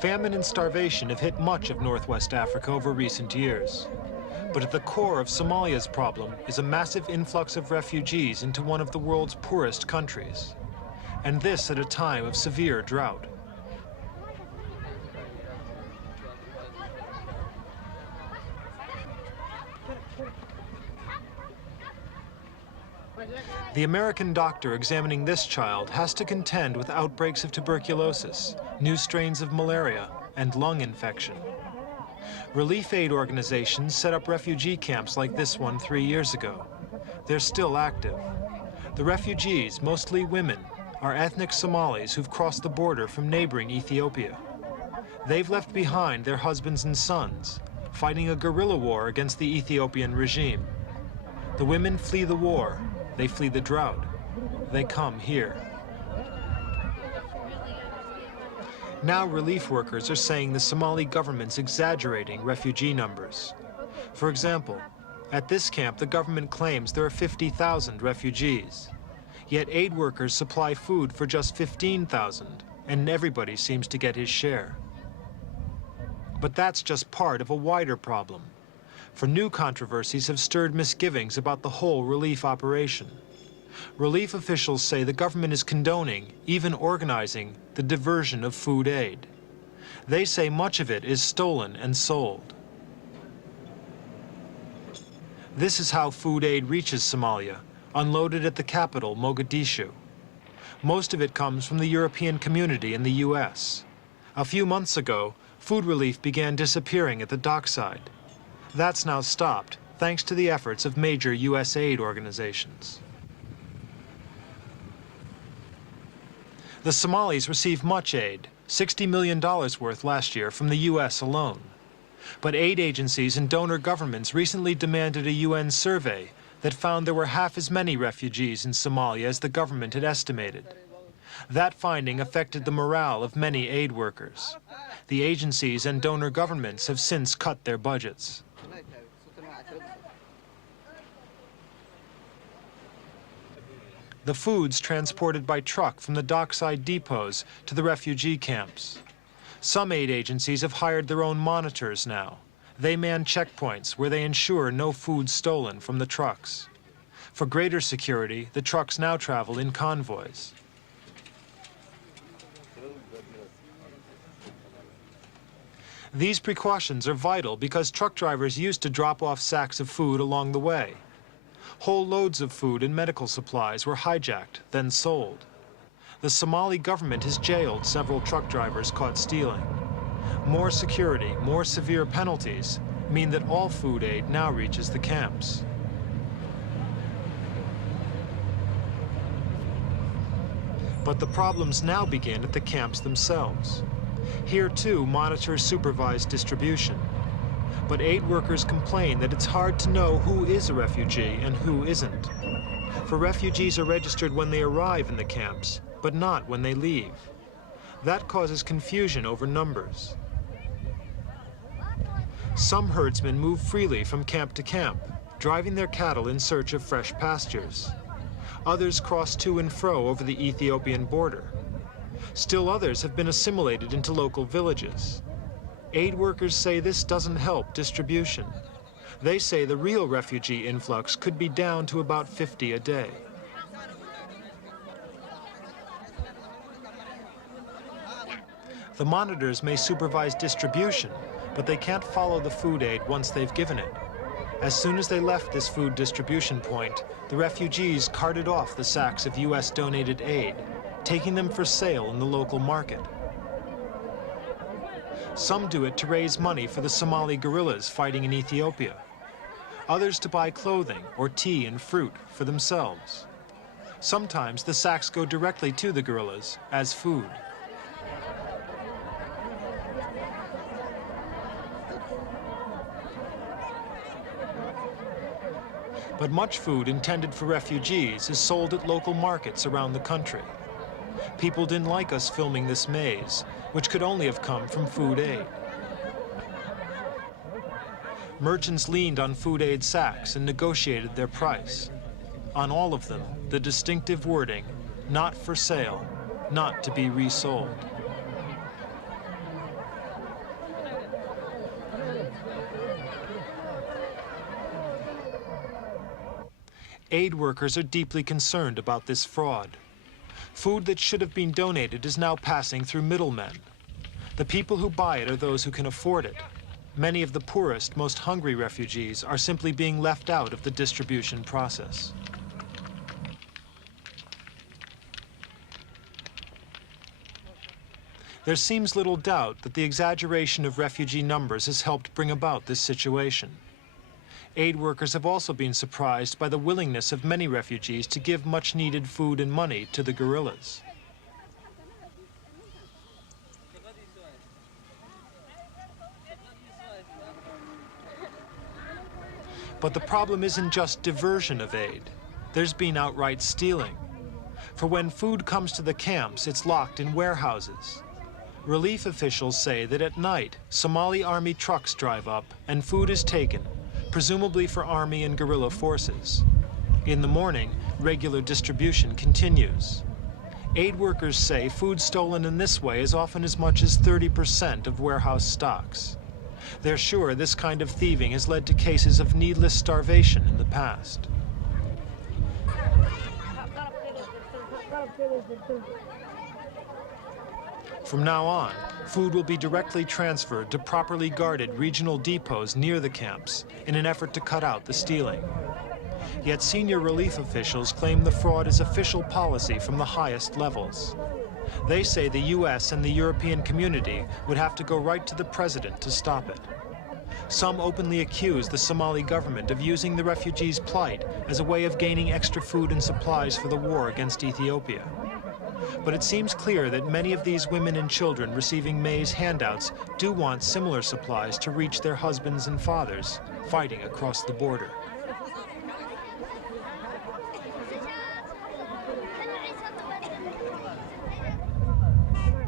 Famine and starvation have hit much of Northwest Africa over recent years. But at the core of Somalia's problem is a massive influx of refugees into one of the world's poorest countries. And this at a time of severe drought. The American doctor examining this child has to contend with outbreaks of tuberculosis, new strains of malaria, and lung infection. Relief aid organizations set up refugee camps like this one 3 years ago. They're still active. The refugees, mostly women, are ethnic Somalis who've crossed the border from neighboring Ethiopia. They've left behind their husbands and sons, fighting a guerrilla war against the Ethiopian regime. The women flee the war. They flee the drought. They come here. Now relief workers are saying the Somali government's exaggerating refugee numbers. For example, at this camp the government claims there are 50,000 refugees. Yet aid workers supply food for just 15,000, and everybody seems to get his share. But that's just part of a wider problem. For new controversies have stirred misgivings about the whole relief operation. Relief officials say the government is condoning, even organizing, the diversion of food aid. They say much of it is stolen and sold. This is how food aid reaches Somalia, unloaded at the capital, Mogadishu. Most of it comes from the European community in the US. A few months ago, food relief began disappearing at the dockside. That's now stopped, thanks to the efforts of major US aid organizations. The Somalis receive much aid, $60 million worth last year from the US alone. But aid agencies and donor governments recently demanded a UN survey that found there were half as many refugees in Somalia as the government had estimated. That finding affected the morale of many aid workers. The agencies and donor governments have since cut their budgets. The food's transported by truck from the dockside depots to the refugee camps. Some aid agencies have hired their own monitors now. They man checkpoints where they ensure no food stolen from the trucks. For greater security, the trucks now travel in convoys. These precautions are vital because truck drivers used to drop off sacks of food along the way. Whole loads of food and medical supplies were hijacked, then sold. The Somali government has jailed several truck drivers caught stealing. More security, more severe penalties mean that all food aid now reaches the camps. But the problems now begin at the camps themselves. Here, too, monitors supervise distribution. But aid workers complain that it's hard to know who is a refugee and who isn't. For refugees are registered when they arrive in the camps, but not when they leave. That causes confusion over numbers. Some herdsmen move freely from camp to camp, driving their cattle in search of fresh pastures. Others cross to and fro over the Ethiopian border. Still others have been assimilated into local villages. Aid workers say this doesn't help distribution. They say the real refugee influx could be down to about 50 a day. The monitors may supervise distribution, but they can't follow the food aid once they've given it. As soon as they left this food distribution point, the refugees carted off the sacks of US-donated aid, taking them for sale in the local market. Some do it to raise money for the Somali guerrillas fighting in Ethiopia. Others to buy clothing or tea and fruit for themselves. Sometimes the sacks go directly to the guerrillas as food. But much food intended for refugees is sold at local markets around the country. People didn't like us filming this maze, which could only have come from food aid. merchants leaned on food aid sacks and negotiated their price. On all of them, the distinctive wording, "Not for sale, not to be resold." Aid workers are deeply concerned about this fraud. Food that should have been donated is now passing through middlemen. The people who buy it are those who can afford it. Many of the poorest, most hungry refugees are simply being left out of the distribution process. There seems little doubt that the exaggeration of refugee numbers has helped bring about this situation. Aid workers have also been surprised by the willingness of many refugees to give much-needed food and money to the guerrillas. But the problem isn't just diversion of aid. There's been outright stealing. For when food comes to the camps, it's locked in warehouses. Relief officials say that at night, Somali army trucks drive up and food is taken, presumably for army and guerrilla forces. In the morning, regular distribution continues. Aid workers say food stolen in this way is often as much as 30% of warehouse stocks. They're sure this kind of thieving has led to cases of needless starvation in the past. From now on, food will be directly transferred to properly guarded regional depots near the camps in an effort to cut out the stealing. Yet senior relief officials claim the fraud is official policy from the highest levels. They say the US and the European community would have to go right to the president to stop it. Some openly accuse the Somali government of using the refugees' plight as a way of gaining extra food and supplies for the war against Ethiopia. But it seems clear that many of these women and children receiving maize handouts do want similar supplies to reach their husbands and fathers fighting across the border.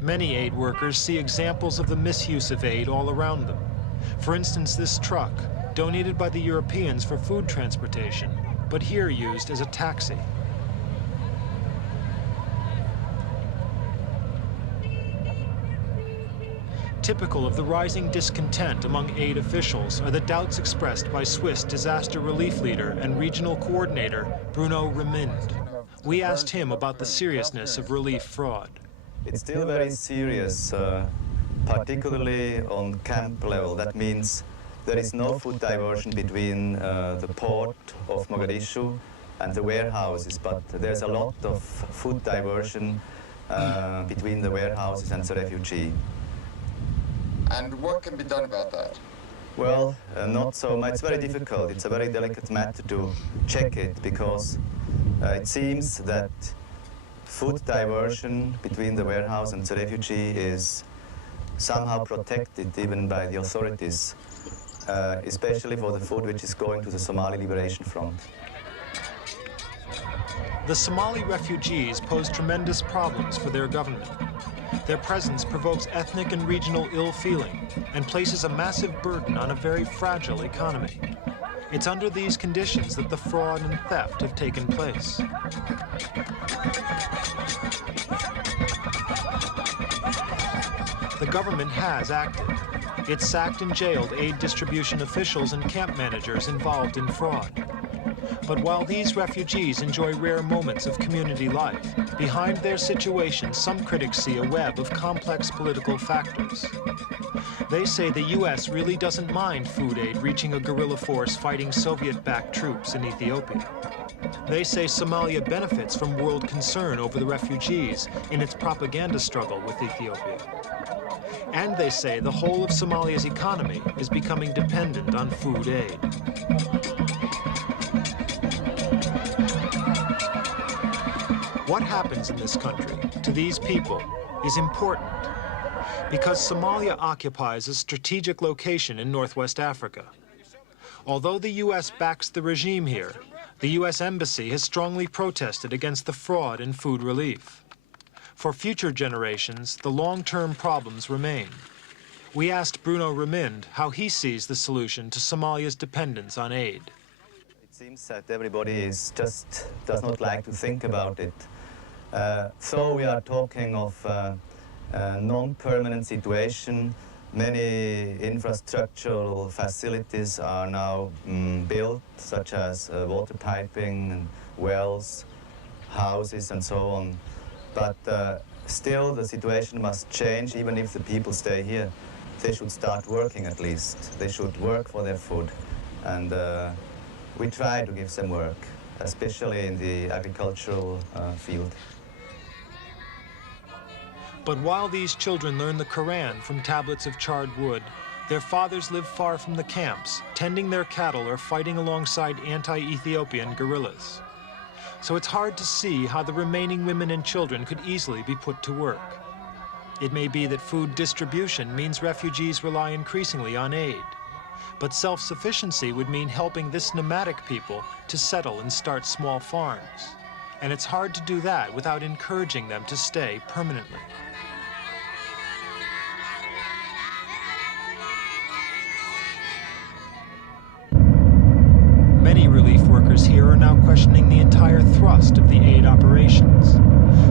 Many aid workers see examples of the misuse of aid all around them. For instance, this truck, donated by the Europeans for food transportation, but here used as a taxi. Typical of the rising discontent among aid officials are the doubts expressed by Swiss disaster relief leader and regional coordinator Bruno Remind. We asked him about the seriousness of relief fraud. It's still very serious, particularly on camp level. That means there is no food diversion between the port of Mogadishu and the warehouses, but there's a lot of food diversion between the warehouses and the refugee. And what can be done about that? Well, not so much. It's very difficult. It's a very delicate matter to check it because it seems that food diversion between the warehouse and the refugee is somehow protected even by the authorities, especially for the food which is going to the Somali Liberation Front. The Somali refugees pose tremendous problems for their government. Their presence provokes ethnic and regional ill feeling and places a massive burden on a very fragile economy. It's under these conditions that the fraud and theft have taken place. The government has acted. It sacked and jailed aid distribution officials and camp managers involved in fraud. But while these refugees enjoy rare moments of community life, behind their situation, some critics see a web of complex political factors. They say the US really doesn't mind food aid reaching a guerrilla force fighting Soviet-backed troops in Ethiopia. They say Somalia benefits from world concern over the refugees in its propaganda struggle with Ethiopia. And they say the whole of Somalia's economy is becoming dependent on food aid. What happens in this country to these people is important because Somalia occupies a strategic location in Northwest Africa. Although the US backs the regime here, the US Embassy has strongly protested against the fraud in food relief. For future generations, the long-term problems remain. We asked Bruno Remind how he sees the solution to Somalia's dependence on aid. It seems that everybody does not like to think about it. So we are talking of a non-permanent situation. Many infrastructural facilities are now built, such as water piping, and wells, houses, and so on. But still, the situation must change, even if the people stay here. They should start working at least. They should work for their food. And we try to give them work, especially in the agricultural field. But while these children learn the Quran from tablets of charred wood, their fathers live far from the camps, tending their cattle or fighting alongside anti-Ethiopian guerrillas. So it's hard to see how the remaining women and children could easily be put to work. It may be that food distribution means refugees rely increasingly on aid, but self-sufficiency would mean helping this nomadic people to settle and start small farms. And it's hard to do that without encouraging them to stay permanently. Many relief workers here are now questioning the entire thrust of the aid operations.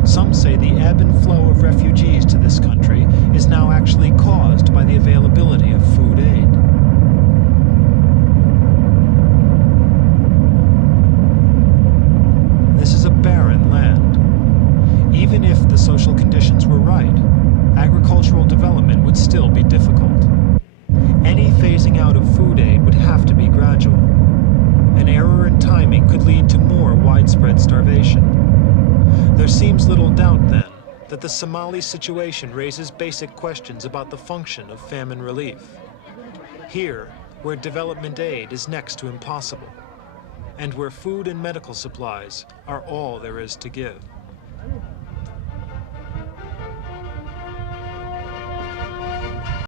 Some say the ebb and flow of refugees to this country is now actually caused by the availability of food aid. This is a barren land. Even if the social conditions were right, agricultural development would still be difficult. Any phasing out of food aid would have to be gradual. An error in timing could lead to more widespread starvation. There seems little doubt, then, that the Somali situation raises basic questions about the function of famine relief. Here, where development aid is next to impossible, and where food and medical supplies are all there is to give.